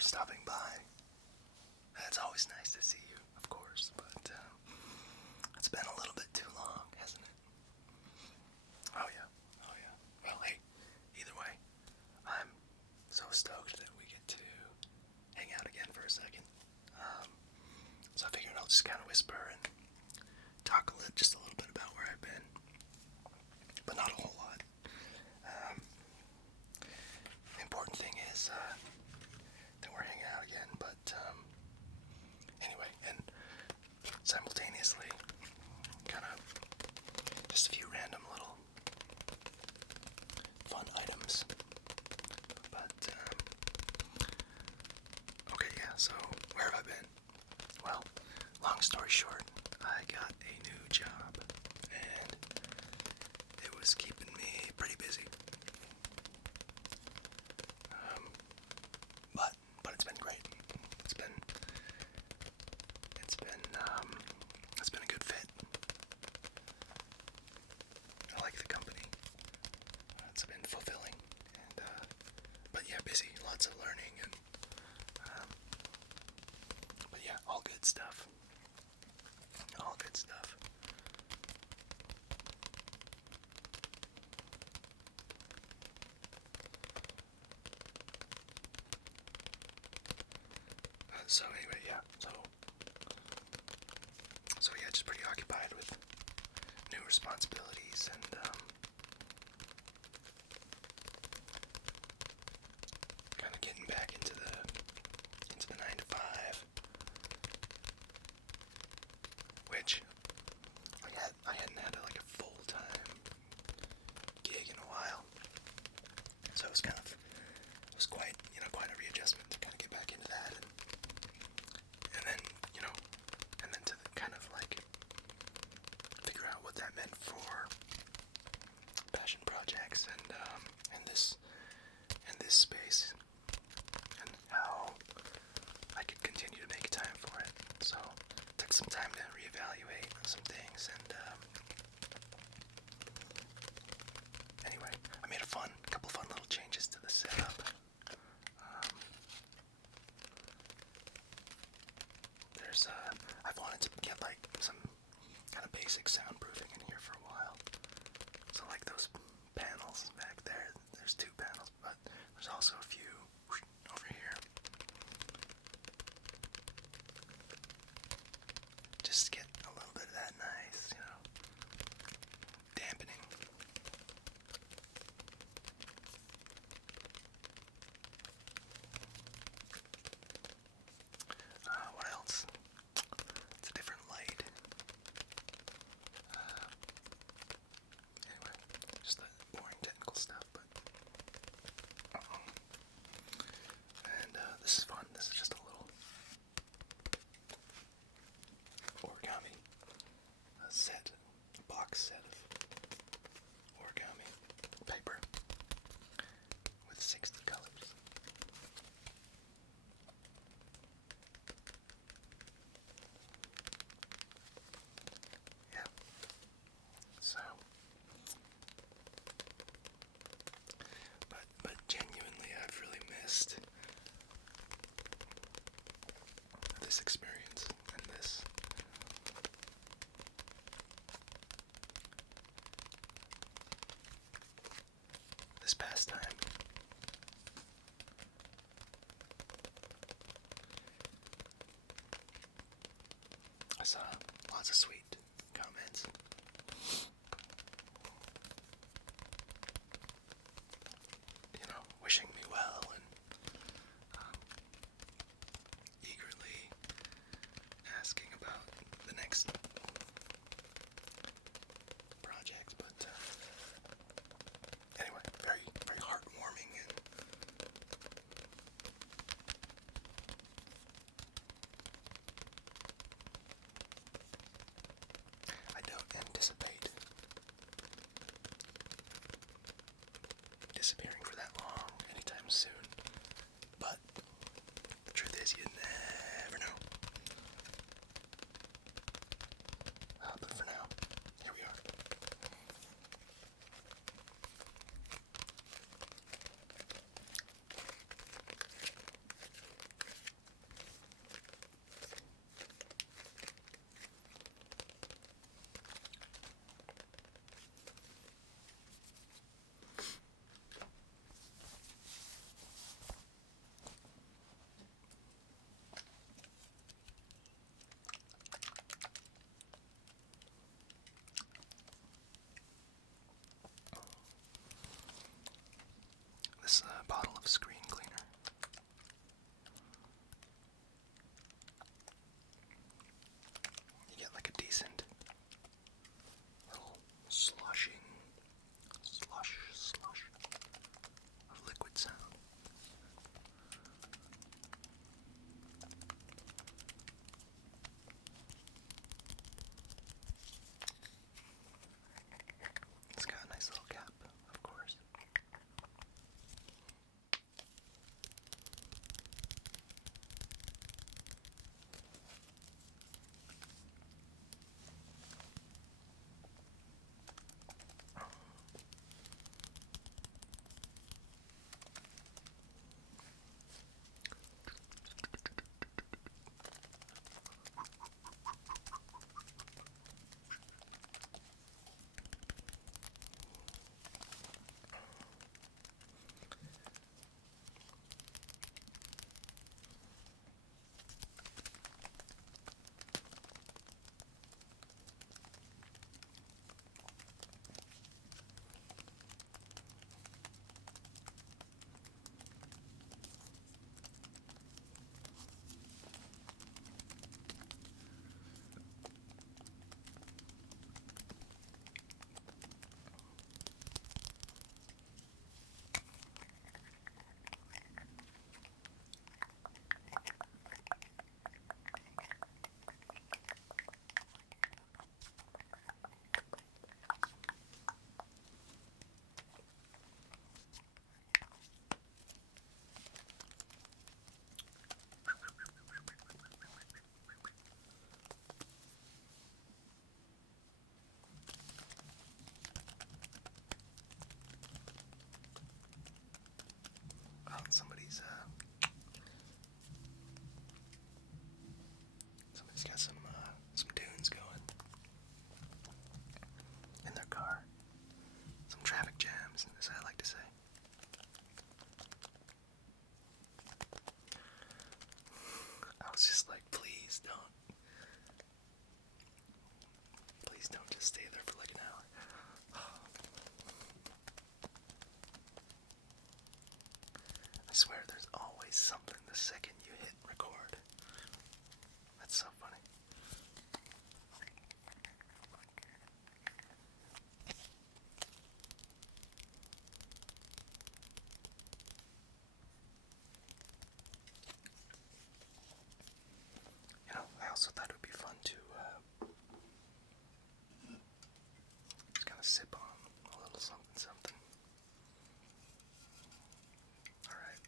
stopping by. It's always nice to see you, of course, but it's been a little bit too long, hasn't it? Oh yeah, oh yeah. Well, hey, either way, I'm so stoked that we get to hang out again for a second. So I figured I'll just kind of whisper and talk just a little bit about where I've been, but not a whole lot. The important thing is that we're hanging out again, but anyway, and simultaneously, kind of just a few random little fun items. But okay, yeah, so where have I been? Well, long story short, I got a new job, and it was keeping me pretty busy. But it's been great. It's been it's been a good fit. I like the company. It's been fulfilling, and but yeah, busy. Lots of learning, and but yeah, all good stuff. All good stuff. So anyway, yeah. So yeah, just pretty occupied with new responsibilities and kind of getting back into the 9 to 5, which I hadn't had like a full time gig in a while, so it was quite quite a readjustment to kind of get back into that, and then and then to kind of like figure out what that meant for passion projects and this space, and how I could continue to make time for it. So took some time to reevaluate some things, and anyway, I made a couple fun little changes to the setup. I've wanted to get like some kind of basic soundproofing in here for a while. So like those panels back there, there's 2 panels, but there's also a few over here. Just get a little bit of that nice, dampening. What else? It's a different light. Anyway, just the boring technical stuff, but and this is fun. This is just a little origami box set of origami paper with 60 colors. Yeah. So, but genuinely, I've really missed this experience and this pastime. I saw lots of sweet comments. Wishing me well and eagerly asking about the next project, but anyway, very, very heartwarming, and I don't anticipate disappearing for that long anytime soon, but the truth is you never know. But for now, here we are. bottle of screen cleaner. You get like a decent little slush of liquid sound. It's got a nice little cap, of course. Somebody's got some tunes going in their car. Some traffic jams, as I like to say. I was just like, please don't just stay there for like an hour. I swear there's always something the second you hit record. That's so funny. You know, I also thought it would be fun to just kind of sip on a little something something. Alright.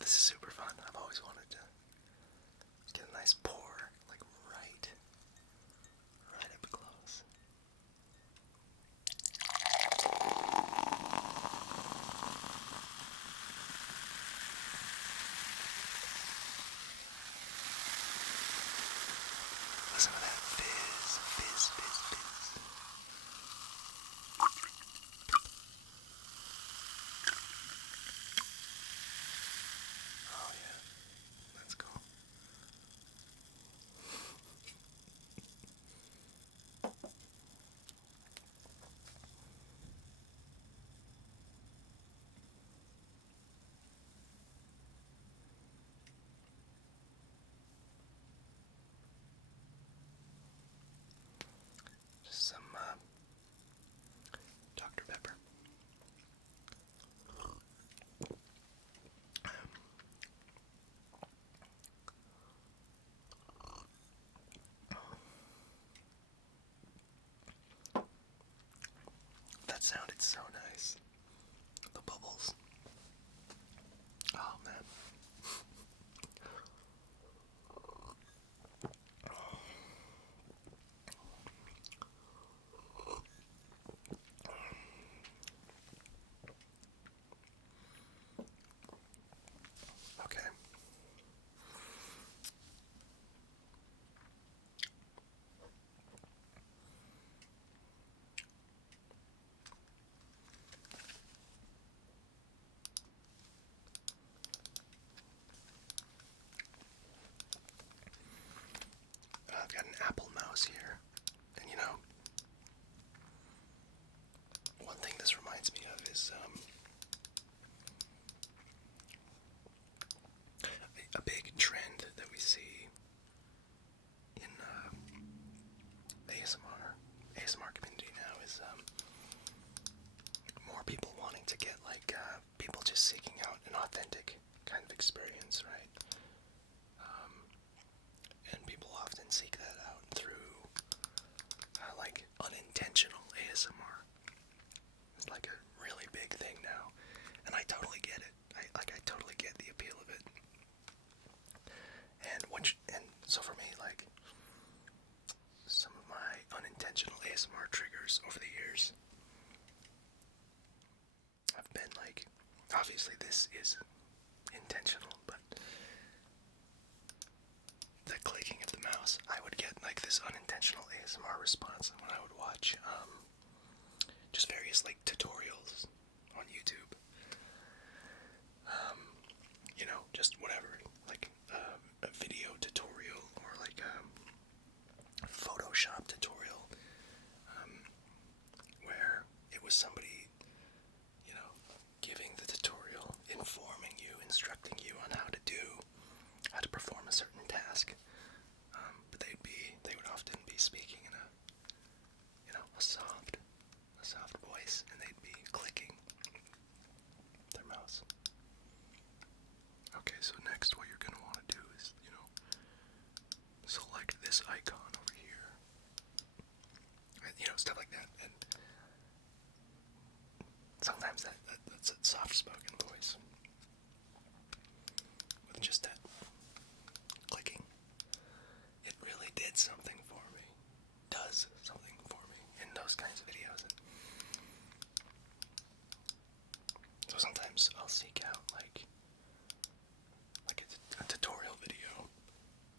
This is super fun. I've always wanted to get a nice pour, like right up close. Listen to that fizz, fizz, fizz, fizz. Oh yeah, that's cool. Just some Dr. Pepper. That sounded so nice. The bubbles. Oh man. mouse here. And you know, one thing this reminds me of is a big trend that we see in the ASMR community now is more people wanting to get like people just seeking out an authentic kind of experience, right? And people often seek that out through like unintentional ASMR. It's like a really big thing now, and I totally get it. I totally get the appeal of it. And so for me, like, some of my unintentional ASMR triggers over the years have been like, obviously this is intentional, but the clicking of the mouse, I would get like this unintentional ASMR response when I would watch just various like tutorials on YouTube. You know, just whatever, like a video tutorial or like a Photoshop tutorial, where it was somebody, you know, giving the tutorial, informing you, instructing you on how to perform a certain task. But they would often be speaking in a soft voice, and they'd be clicking their mouse. Okay, so next what you're gonna want to do is, you know, select this icon over here. And, you know, stuff like that. And sometimes that's a soft-spoken voice. With just that clicking, it really did something for me. Does something for me in those kinds of videos. So sometimes I'll seek out like a tutorial video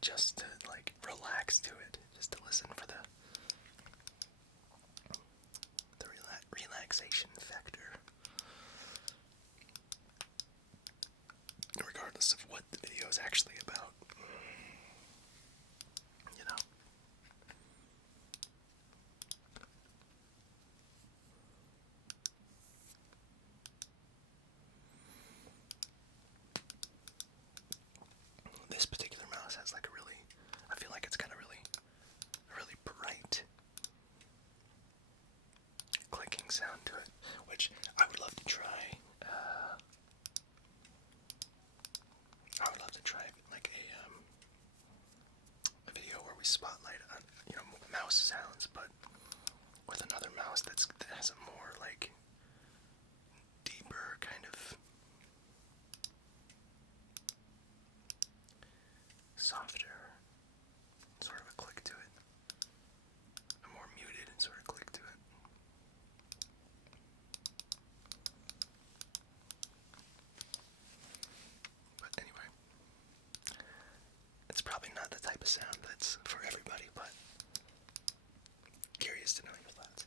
just to like relax to it, just to listen for the relaxation factor, regardless of what the video is actually about. You know. This particular mouse has like I feel like it's got a really bright clicking sound to it, which I would love to try. I would love to try like a video where we spotlight on, you know, mouse sounds, but with another mouse that has a more like deeper kind of softer sort of a click to it, a more muted sort of click to it. But anyway, it's probably not the type of sound that's for everybody, but curious to know your thoughts.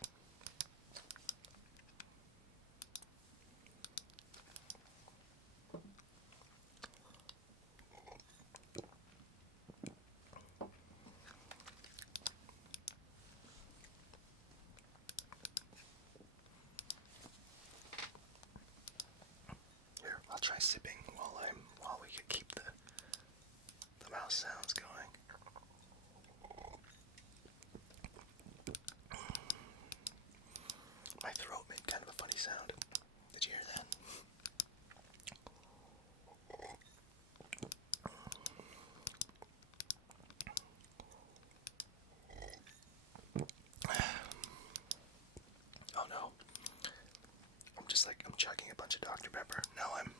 Here, I'll try sipping while we can keep the mouse sounds going. My throat made kind of a funny sound. Did you hear that? Oh no. I'm chugging a bunch of Dr. Pepper. Now I'm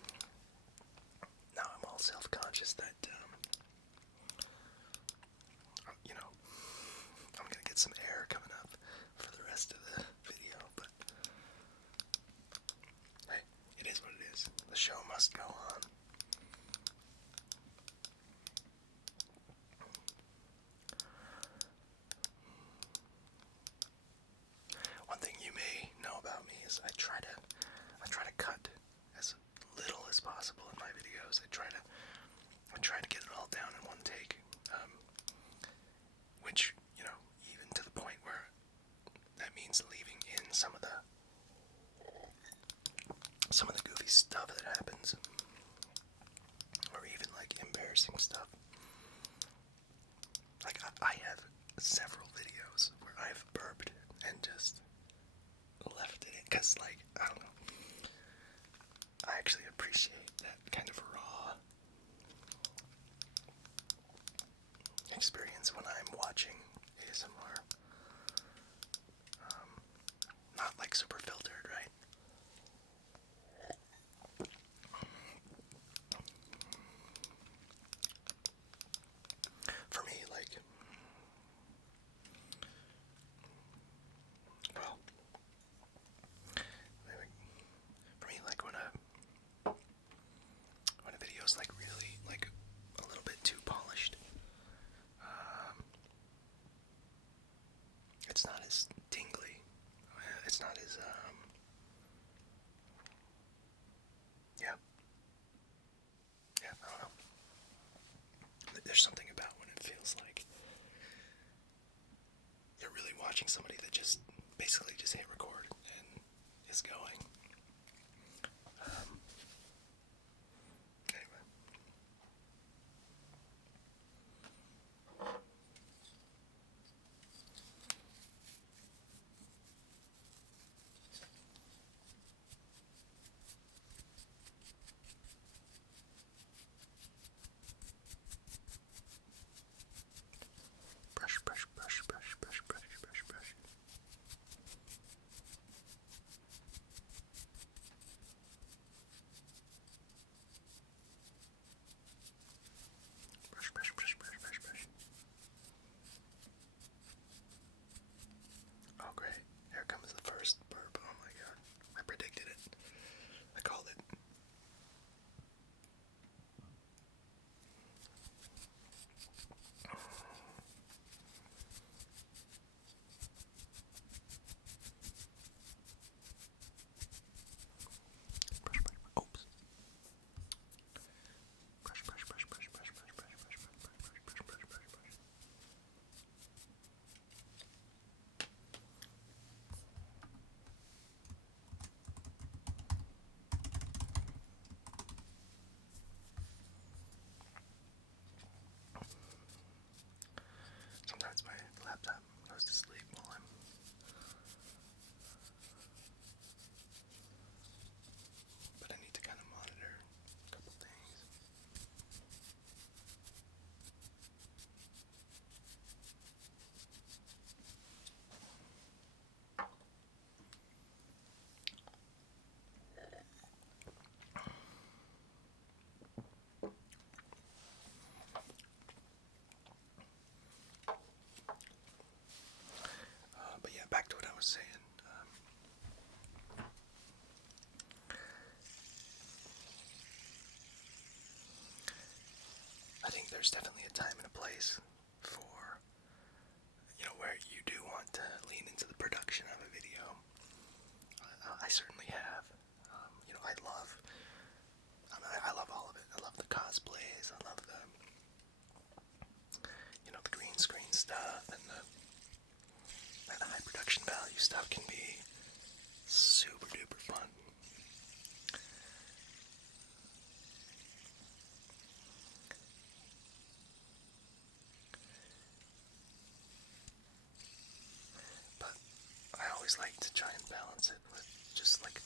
all self-conscious that, you know, I'm gonna get some air coming up for the rest of the video, but hey, it is what it is. The show must go on. One thing you may know about me is I try to cut as little as possible in my videos. I try to get it all down in one take, which, you know, some of the goofy stuff that happens, or even like embarrassing stuff. Like I have several videos where I've burped and just left it in, because like, I don't know, I actually appreciate that kind of raw experience when I'm watching ASMR. Not like super filtered, right? For me, like, well, for me, like when a video's like really like a little bit too polished, it's not as tingly. It's not as yeah, yeah. I don't know. There's something about when it feels like you're really watching somebody that just basically just hit record and is going. Anyway. Brush, brush, brush, brush, brush, brush, brush, brush. Brush, brush, brush, brush, brush, brush. Oh great, here comes the first burp. Oh my god, I predicted it. I called it. Brush, brush, oops. Brush, brush, brush, brush, brush, brush, brush, brush, brush, brush, brush, brush, brush, brush. Sometimes my laptop goes to sleep while I'm but I need to kind of monitor a couple things. But yeah, back to what I was saying. I think there's definitely a time and a place for, where you do want to lean into the production of a video. I certainly have. I love all of it. I love the cosplays. I love the green screen stuff, and the high production value stuff can be super duper fun. But I always like to try and balance it with just like